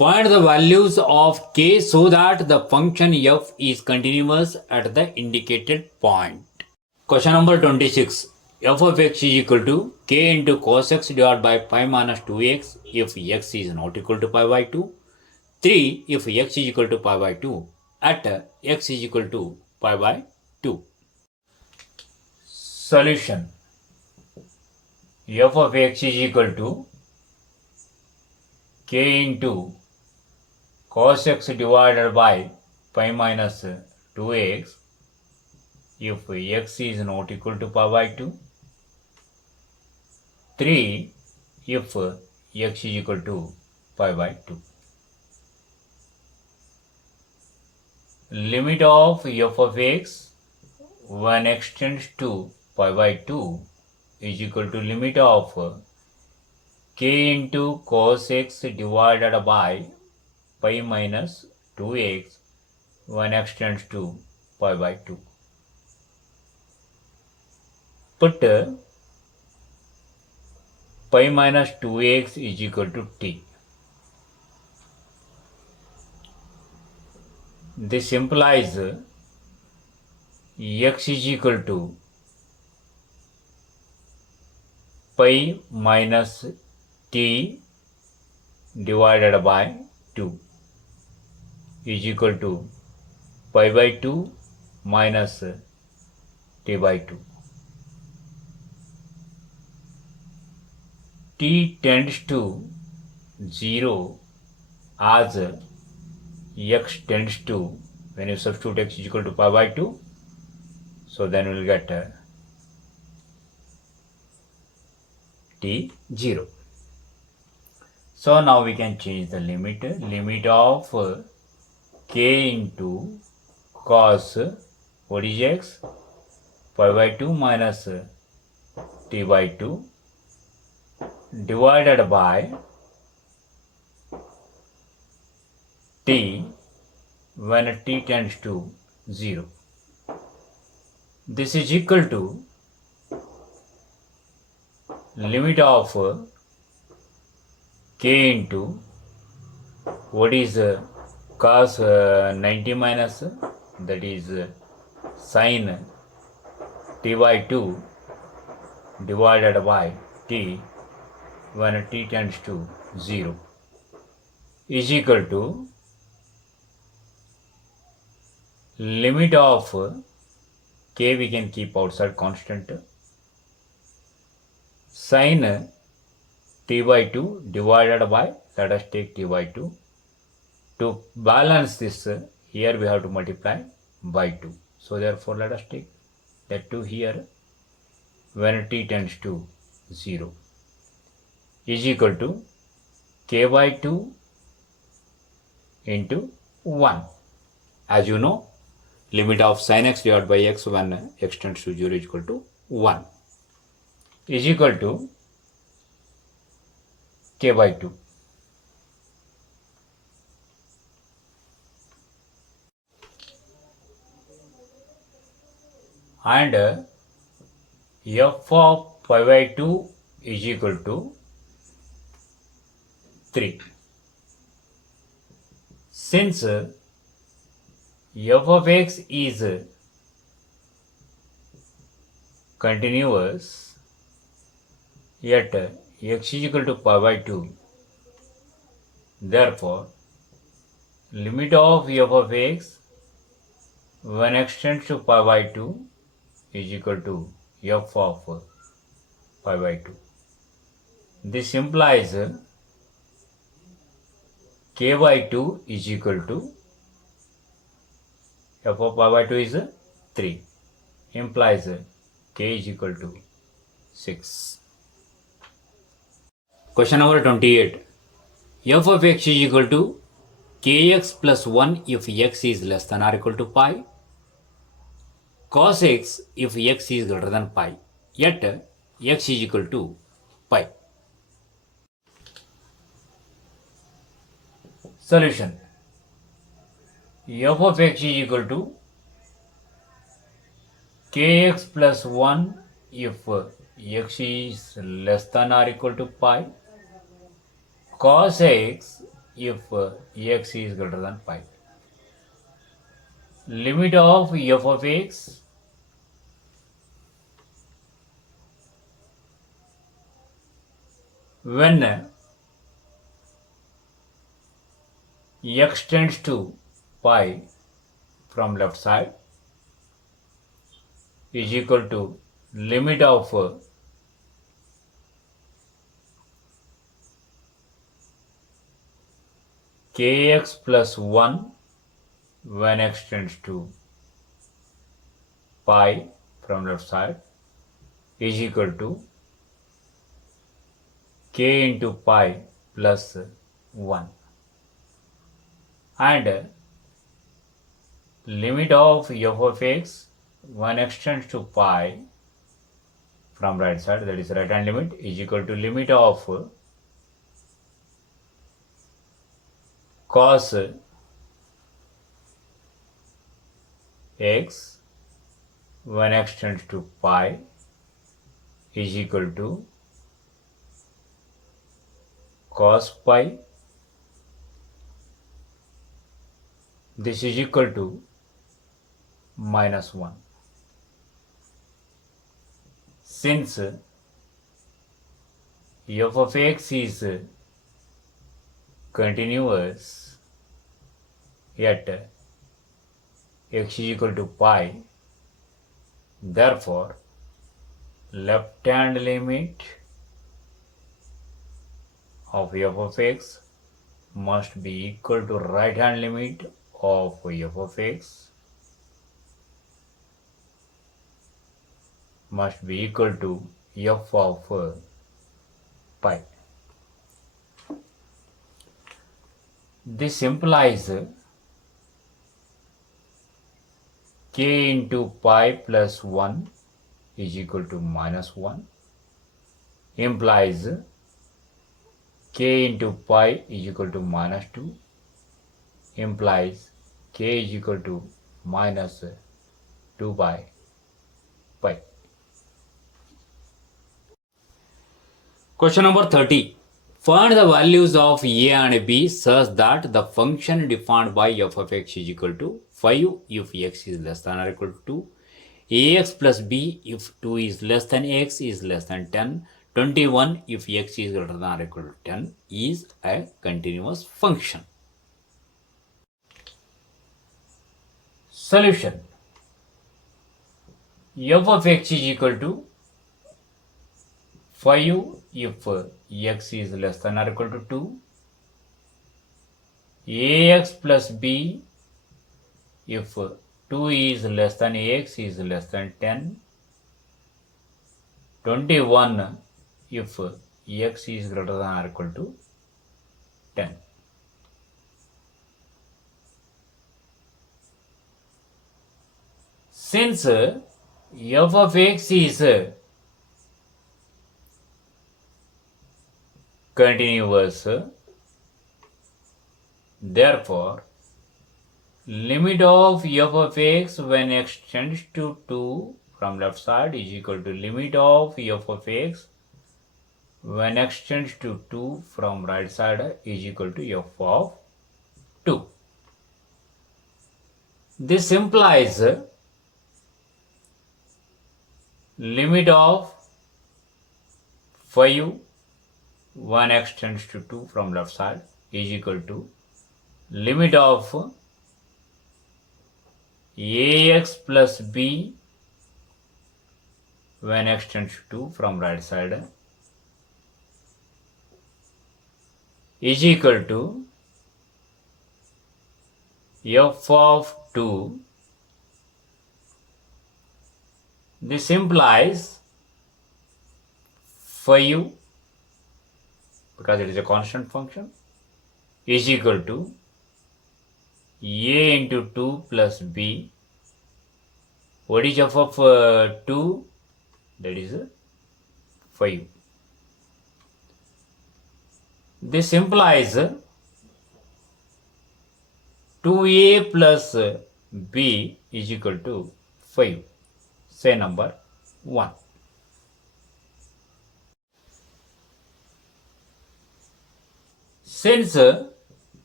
Find the values of k so that the function f is continuous at the indicated point. Question number 26. F of x is equal to k into cos x divided by pi minus 2x if x is not equal to pi by 2. 3 if x is equal to pi by 2 at x is equal to pi by 2. Solution. F of x is equal to k into cos x divided by pi minus 2x if x is not equal to pi by 2. 3 if x is equal to pi by 2. Limit of f of x when x tends to pi by 2 is equal to limit of k into cos x divided by pi minus 2x when x tends to pi by 2. Put pi minus 2x is equal to t. This implies x is equal to pi minus t divided by 2 is equal to pi by 2 minus t by 2. T tends to 0 as x tends to, when you substitute x is equal to pi by 2, so then we will get t 0. So now we can change the limit of k into cos, what is x? Pi by 2 minus t by 2 divided by t when t tends to 0. This is equal to limit of k into what is cos 90 minus, that is sin t by 2 divided by t when t tends to 0 is equal to limit of k we can keep outside constant, sin t by 2 divided by, let us take t by 2. To balance this, here we have to multiply by 2. So therefore let us take that 2 here when t tends to 0 is equal to k by 2 into 1. As you know, limit of sin x divided by x when x tends to 0 is equal to 1 is equal to k by 2. And f of pi by 2 is equal to 3. Since f of x is continuous, yet x is equal to pi by 2, therefore limit of f of x when x tends to pi by 2 is equal to f of pi by 2. This implies k by 2 is equal to f of pi by 2 is 3, implies k is equal to 6. Question number 28. F of x is equal to kx plus 1 if x is less than or equal to pi, cos x if x is greater than pi, yet x is equal to pi. Solution. F of x is equal to kx plus 1 if x is less than or equal to pi, cos x if x is greater than 5. Limit of f of x when x tends to pi from left side is equal to limit of kx plus 1 when x tends to pi from left side is equal to k into pi plus 1, and limit of f of x when x tends to pi from right side, that is right hand limit, is equal to limit of cos x when x tends to pi is equal to cos pi. This is equal to minus 1. Since f of x is continuous yet x is equal to pi, therefore left hand limit of f of x must be equal to right hand limit of f of x must be equal to f of pi. This implies k into pi plus 1 is equal to minus 1, implies k into pi is equal to minus 2, implies k is equal to minus 2 by pi. Question number 30. Find the values of a and b such that the function defined by f of x is equal to 5 if x is less than or equal to 2, ax plus b if 2 is less than x is less than 10, 21 if x is greater than or equal to 10 is a continuous function. Solution. F of x is equal to 5 if x is less than or equal to 2, ax plus b if 2 is less than ax is less than 10, 21 if x is greater than or equal to 10. Since f of x is continuous, therefore limit of f of x when x tends to 2 from left side is equal to limit of f of x when x tends to 2 from right side is equal to f of 2. This implies limit of 5 when x tends to 2 from left side is equal to limit of ax plus b when x tends to 2 from right side is equal to f of 2. This implies 5, because it is a constant function, is equal to a into 2 plus b. What is f of 2? That is 5. This implies 2a plus b is equal to 5. Say number 1. Since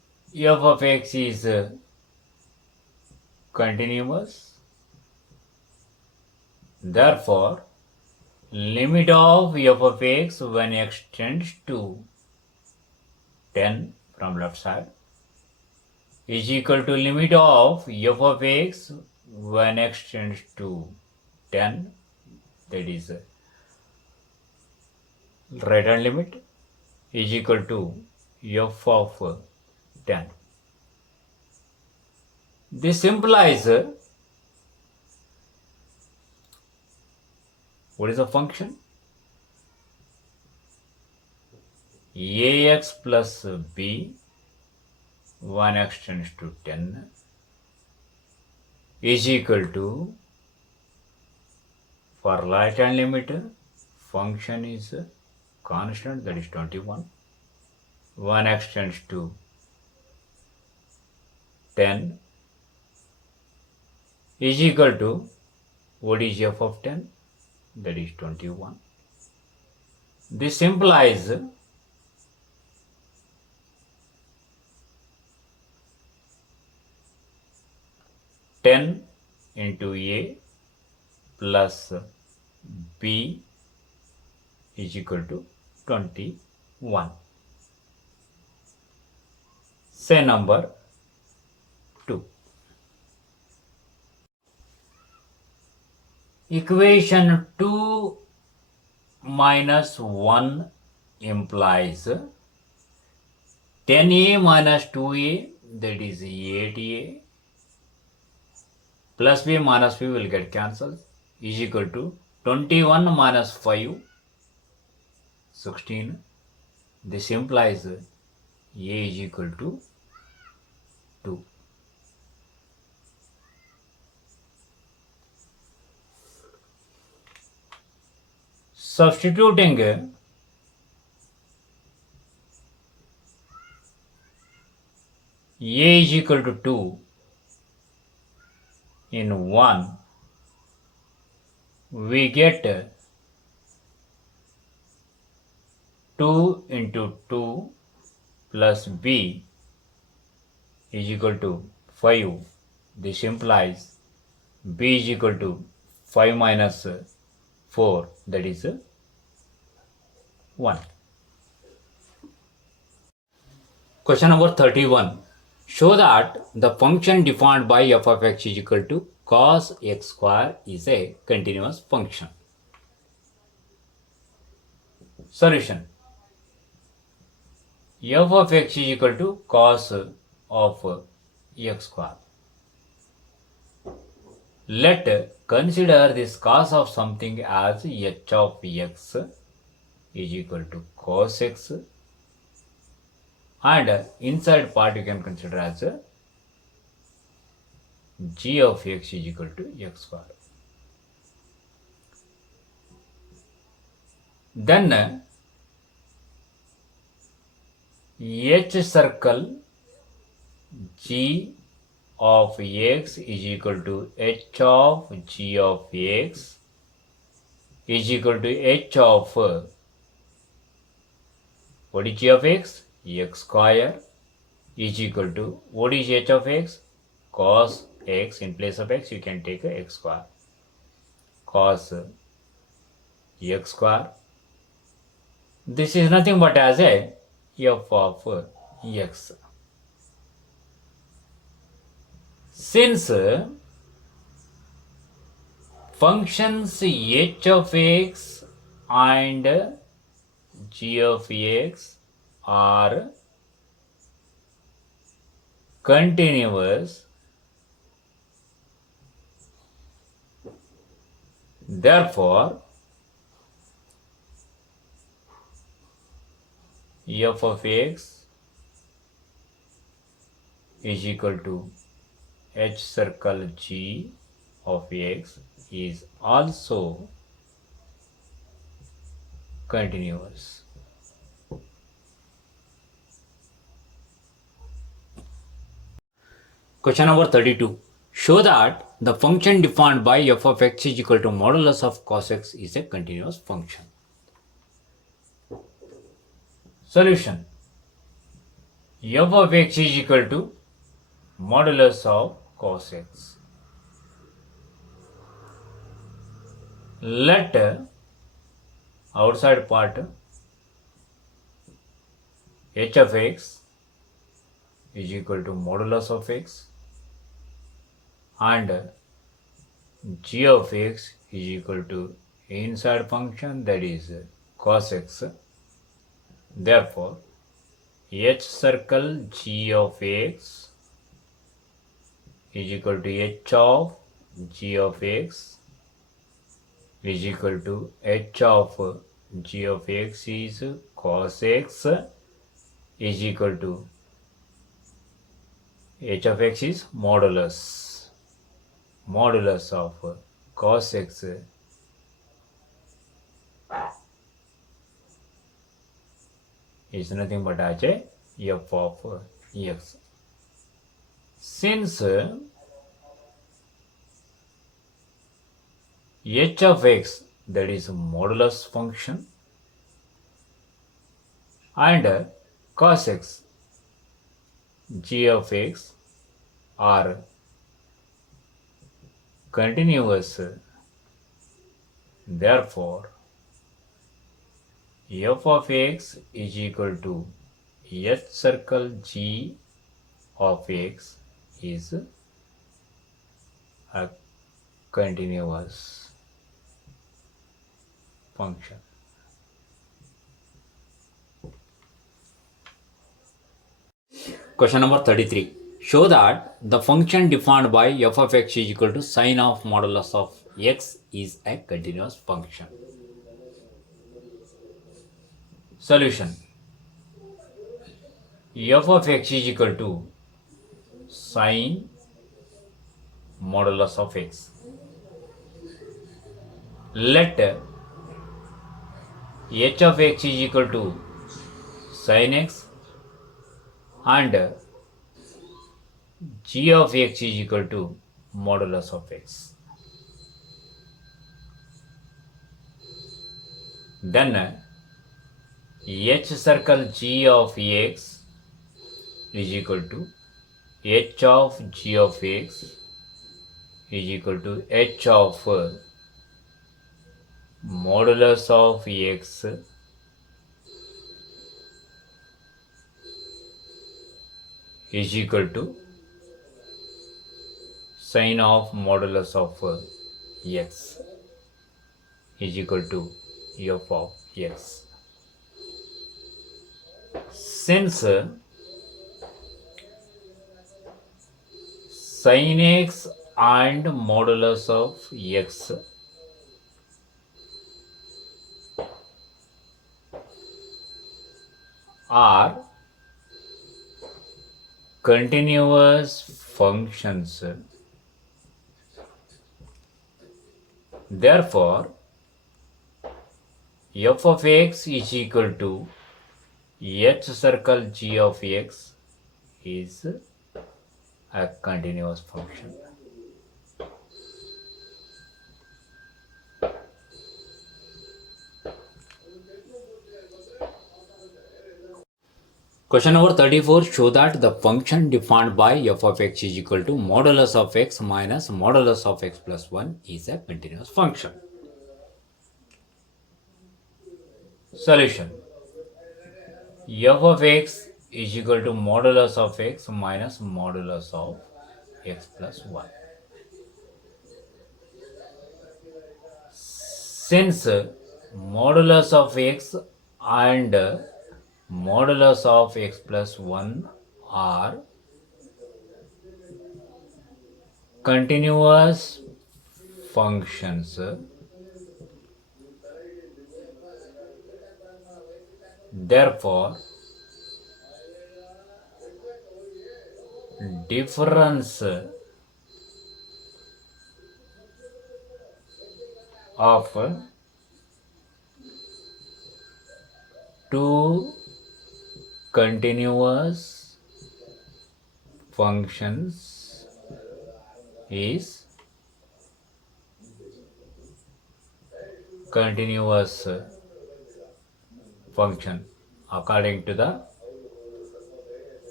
f of x is continuous. Therefore, limit of f of x when x tends to 10 from left side is equal to limit of f of x when x tends to 10, that is right hand limit, is equal to f of 10. This implies what is the function? Ax plus b when x tends to 10 is equal to, for right hand limit, function is constant, that is 21. When x tends to 10 is equal to, what is f of 10? That is 21. This implies ten into a plus b is equal to 21. Say number 2. Equation 2 minus 1 implies 10a minus 2a, that is 8a, plus b minus b will get cancelled, is equal to 21 minus 5, 16. This implies a is equal to 2. Substituting a is equal to 2 in 1, we get 2 into 2 plus b is equal to 5. This implies b is equal to 5 minus 4, that is 1. Question number 31. Show that the function defined by f of x is equal to cos x square is a continuous function. Solution. F of x is equal to cos of x square. Let consider this cos of something as h of x is equal to cos x, and inside part you can consider as g of x is equal to x square. Then h circle g of x is equal to h of g of x is equal to h of what is g of x? X square is equal to, what is h of x? Cos x. In place of x you can take a x square, cos x square. This is nothing but as a f of x. Since functions h of x and g of x are continuous, therefore f of x is equal to h circle g of x is also continuous. Question number 32. Show that the function defined by f of x is equal to modulus of cos x is a continuous function. Solution. f of x is equal to modulus of cos x. Let outside part h of x is equal to modulus of x and g of x is equal to inside function, that is cos x. Therefore, h circle g of x is equal to h of g of x is equal to h of g of x is cos x is equal to h of x is modulus of cos x is nothing but as a f of x. Since h of x, that is modulus function, and cos x, g of x are continuous, therefore f of x is equal to h circle g of x is a continuous function. Question number 33. Show that the function defined by f of x is equal to sine of modulus of x is a continuous function. Solution. F of x is equal to sine modulus of x. Let h of x is equal to sin x and g of x is equal to modulus of x. Then h circle g of x is equal to h of g of x is equal to h of modulus of x is equal to sine of modulus of x is equal to f of x. Since sin x and modulus of x are continuous functions, therefore f of x is equal to h circle g of x is a continuous function. Question number 34. Show that the function defined by f of x is equal to modulus of x minus modulus of x plus 1 is a continuous function. Solution. F of x is equal to modulus of x minus modulus of x plus 1. Since modulus of x and modulus of x plus 1 are continuous functions, therefore difference of two continuous functions is continuous function according to the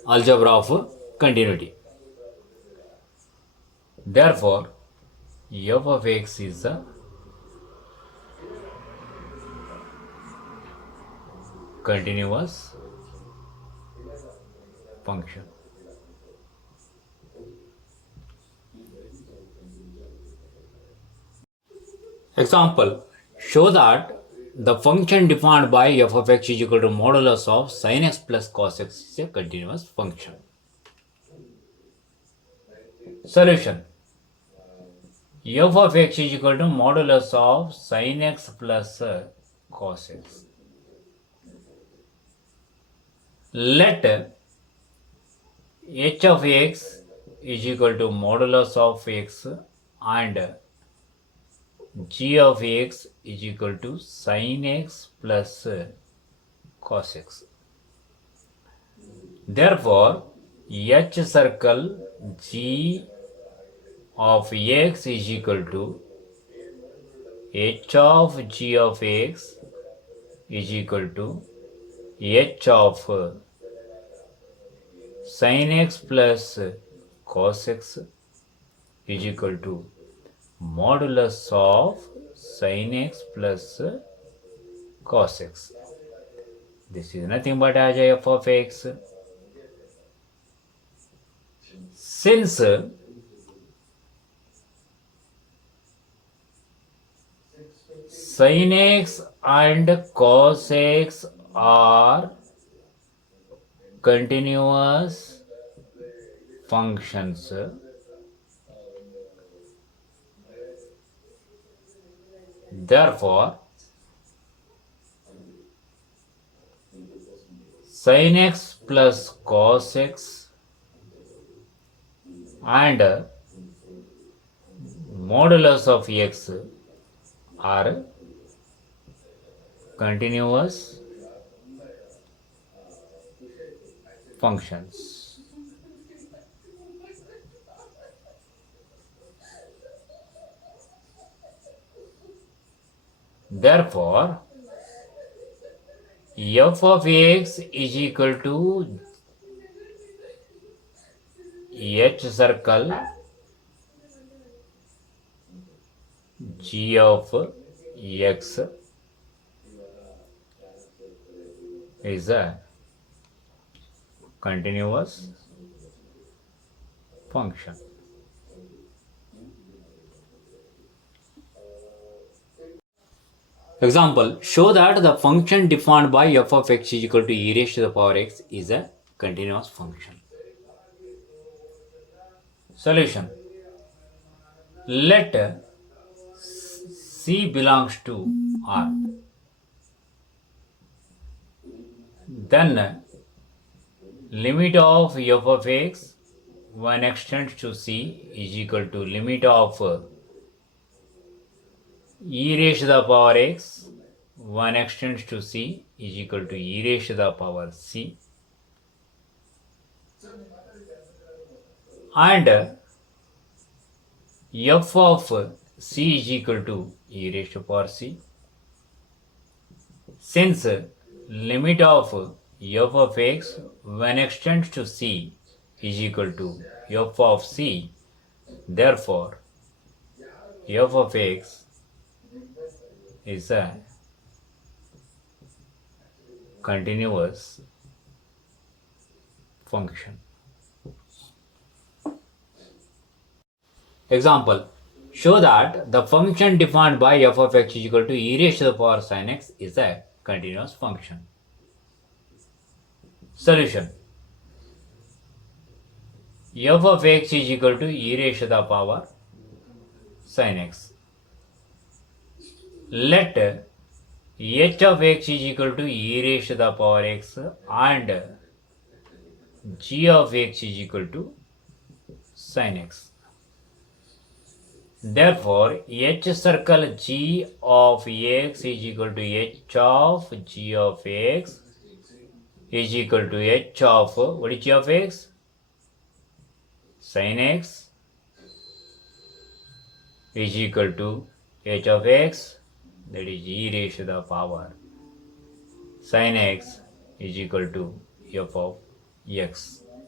algebra of continuity. Therefore, f of x is a continuous function. Example, show that the function defined by f of x is equal to modulus of sin x plus cos x is a continuous function. Solution, f of x is equal to modulus of sin x plus cos x. Let h of x is equal to modulus of x and g of x is equal to sin x plus cos x. Therefore, h circle g of x is equal to h of g of x is equal to h of sin x plus cos x is equal to modulus of sin x plus cos x. This is nothing but as f of x. Since sin x and cos x are continuous functions, therefore sin x plus cos x and modulus of x are continuous functions. Therefore, f of x is equal to h circle g of x is a continuous function. Example, show that the function defined by f of x is equal to e raised to the power x is a continuous function. Solution, let C belongs to R. Then limit of f of x when extends to C is equal to limit of e raised to the power x when extends to C is equal to e raised to the power C, and f of C is equal to e raised to power C. Since limit of f of x when extends to C is equal to f of C, therefore f of x is a continuous function. Example, show that the function defined by f of x is equal to e raised to the power sin x is a continuous function. Solution, f of x is equal to e raised to the power sin x. Let h of x is equal to e raised to the power x and g of x is equal to sin x. Therefore, h circle g of x is equal to h of g of x is equal to h of, what is g of x? Sin x is equal to h of x, that is e raised to the power sin x is equal to f of x.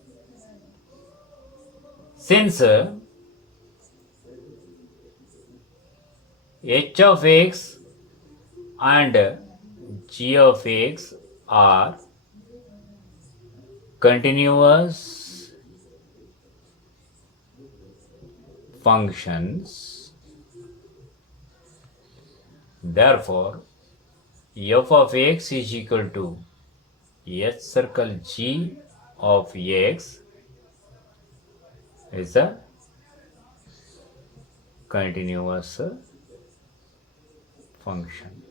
Since h of x and g of x are continuous functions, therefore f of x is equal to h circle g of x is a continuous function.